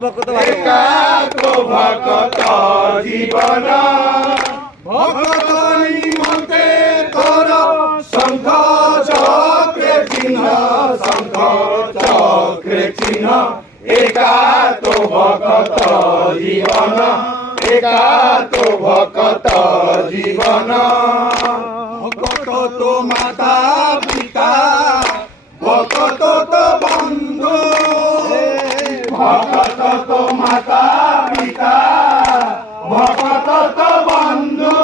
एकात्म भक्त जीवन भक्त निमंते तोर शंख चक्र चिन्ह शंख चक्र चिन्ह एकात्म भक्त जीवन एकात्म भक्त जीवन भक्त तो माता पिता भक्त तो बंधु भक्त तो माता पिता भक्त तो बंधु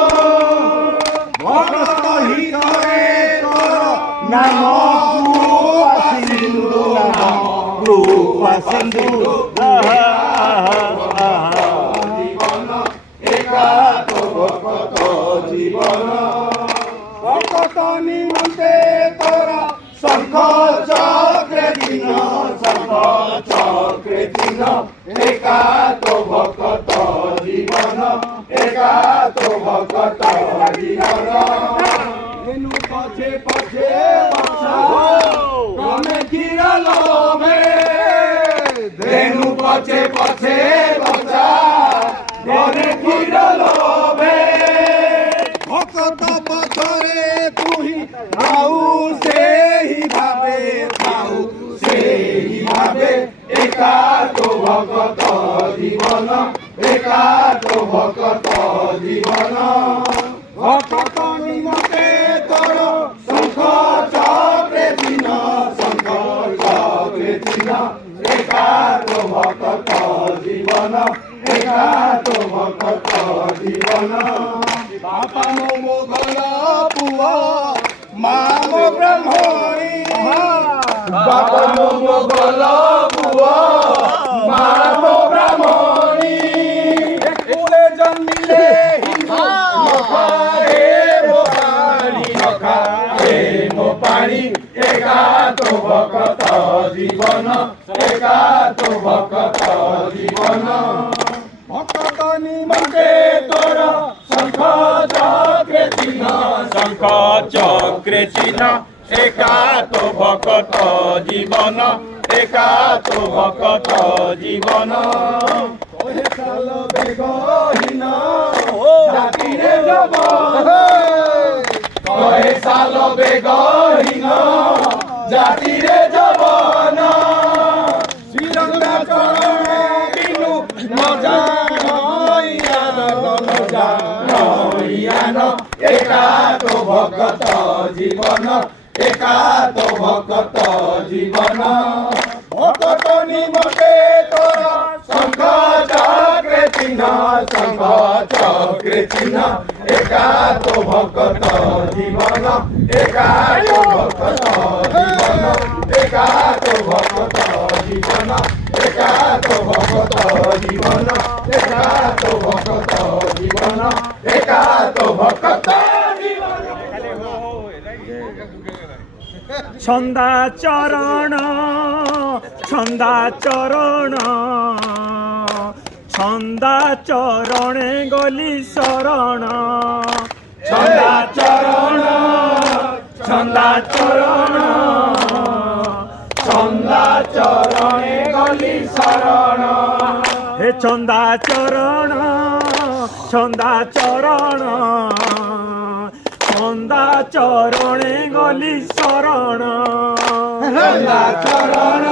भक्त हृदय तोर नाम कृपा सिंधु जीवन एकात्म भक्त जीवन भक्त निमंते तोर शंख चक्र चिन्ह शंख चक्र चिन्ह एकात्म भक्त जीवन एकात्म भक्त जीवन धेनु पछे पछे बक्षा क्रमे क्षीर लोभे धेनु पछे पछे बक्षा क्रमे क्षीर लोभे भक्त पछरे तुही आउ से ही भावे एकात्म भक्त जीवन एकात्म भक्त जीवन भक्त निमंते तोर शंख चक्र चिन्ह शंख चक्र चिन्ह एकात्म भक्त जीवन एकात्म भक्त जीवन बापा मो गल पुआ माँ मो ब्रह्मणी बापा मो गल पुआ माँ मो ब्रह्मणी कुले जन्मिले मो पानी एकात्म भक्त जीवन एकात्म भक्त जीवन भक्त निमंते तोर शंख चक्र चिन्ह शंख चक्र चिन्ह एकात्म भक्त जीवन एकात्म भक्त जीवन कहे साल बेगहीन जातिरे जवन कहे साल बेगहीन जातिरे जवन श्रीरंगा चरण बिनु न जान एकात्म भक्त जीवन एकात्म भक्त जीवन भक्त निमंते तोर शंख चक्र चिन्ह शंख चक्र चिन्ह एकात्म भक्त जीवन एकात्म भक्त जीवन एकात्म भक्त जीवन एकात्म भक्त जीवन एकात्म भक्त जीवन एकात्म भक्त छंदा चरण छंदा चरणे गली शरण छंदा चरण छंदा चरणे गली शरण हे छंदा चरण छंदा चरणे गली शरण छंदा चरण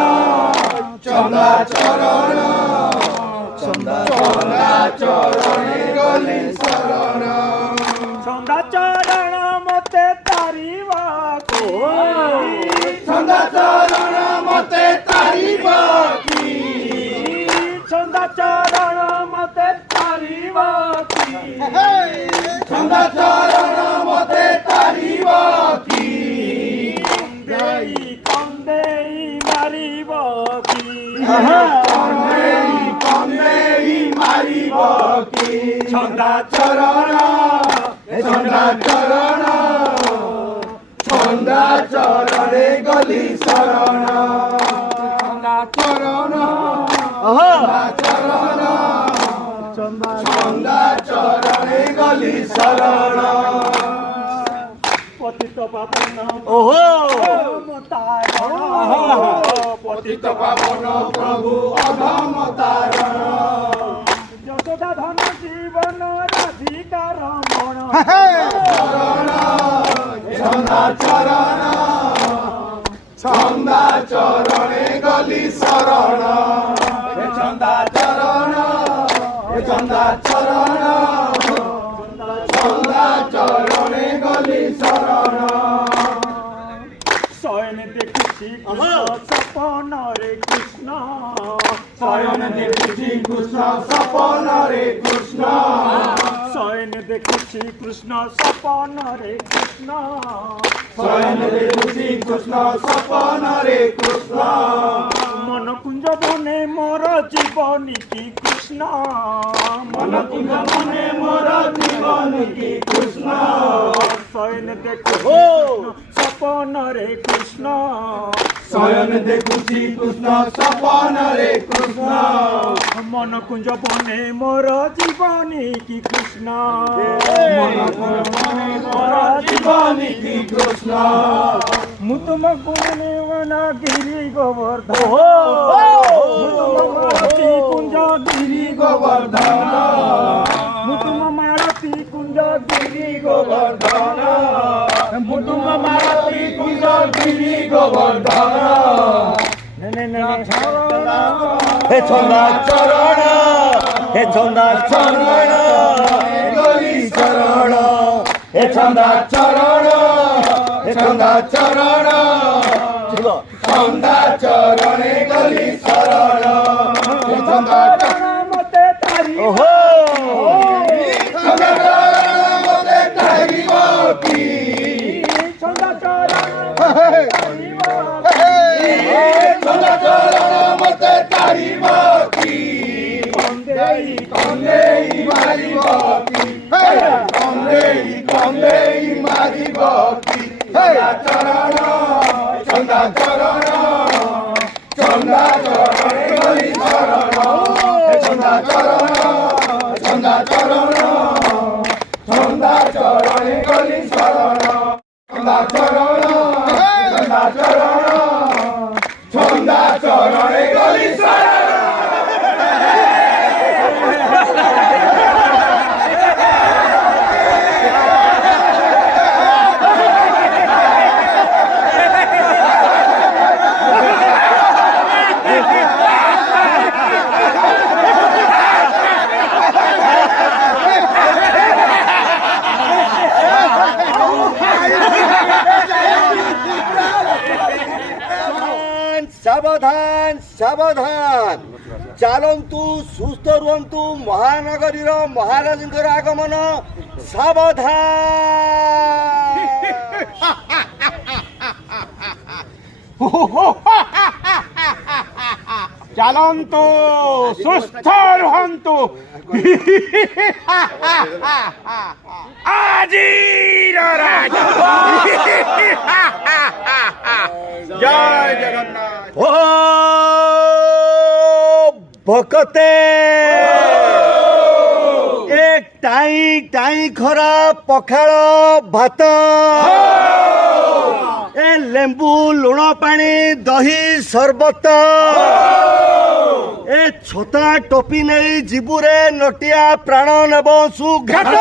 चरणे गली शरण छंदा चरण मते तारिबाकु छंदा चरण मते तारिबाकि छंदा चरण मते तारिबाकि छंदा चरण मते तारिबाकि देई कंदेई मारिबाकि कंदेई मारिबाकि छंदा चरण छंदा चरणे गली शरण छंदा चरण छंदा चरणे गली शरण पतित पावन पतित पावन प्रभु अधम तारण ছন্দা চরণ ছন্দা চরণে গলি শরণ ছন্দা চরণ ছন্দা চরণ ছন্দা চরণে গলি শরণ শয়ন দেখুছি সপন রে কৃষ্ণ শয়ন দেখুছি কৃষ্ণ সপন রে কৃষ্ণ শয়ন দেখুছি কৃষ্ণ সপন রে কৃষ্ণ শয়ন দেখুছি কৃষ্ণ সপন রে কৃষ্ণ মন কুঞ্জ বনে মোর জীবনী কি কৃষ্ণ মন কুঞ্জ মনে মোর জীবন কি কৃষ্ণ শয়ন দেখুছি সপন রে কৃষ্ণ শয়ন দেখুছি কৃষ্ণ সপন রে কৃষ্ণ মন কুঞ্জ বনে মোর জীবনী কি কৃষ্ণ মন কুঞ্জ মনে মোর জীবন কি কৃষ্ণ মু তুম গুণে গিরি গোবর্ধন মারতি কুঞ্জ গিরি গোবর্ধন মু তুম মারতি কুঞ্জ গিরি গোবর্ধন মুটুম মারতি কুঞ্জ গিরি গোবর্ধন হে ছন্দা চরণ হে ছন্দা চরণ গলি শরণ হে ছন্দা চরণ হে ছন্দা চরণ ছন্দা চরণে গলি শরণ হে ছন্দা মতে তারি ওহো ছন্দা চরণ মতে তারিব কি ছন্দা চরণ ছন্দা চরণ মতে তারিব কি বন্দেই কন্দেই মারিব কি কন্দেই মারিব কি ছন্দা চরণ ছন্দা চরণ ছন্দা চরণে গলি শরণ ছন্দা চরণ ছন্দা চরণ ছন্দা চরণে গলি শরণ ছন্দা চরণ ছন্দা চরণ ছন্দা চরণে গলি শরণ ସାବଧାନ ସାବଧାନ ଚାଲନ୍ତୁ ସୁସ୍ଥ ରୁହନ୍ତୁ ମହାନଗରୀର ମହାରାଜଙ୍କର ଆଗମନ ସାବଧାନ ଚାଲନ୍ତୁ ସୁସ୍ଥ ରୁହନ୍ତୁ ଆଜିର ରାଜା ଜୟ ଜଗନ୍ନାଥ ଓ ଭକତେ ଏ ଟାଇ ଟାଇ ଖରା ପଖାଳ ଭାତ ଏ ଲେମ୍ବୁ ଲୁଣ ପାଣି ଦହି ସରବତ ଏ ଛତା ଟୋପି ନେଇ ଯିବୁରେ ନଟିଆ ପ୍ରାଣ ନେବ ସୁଘାତ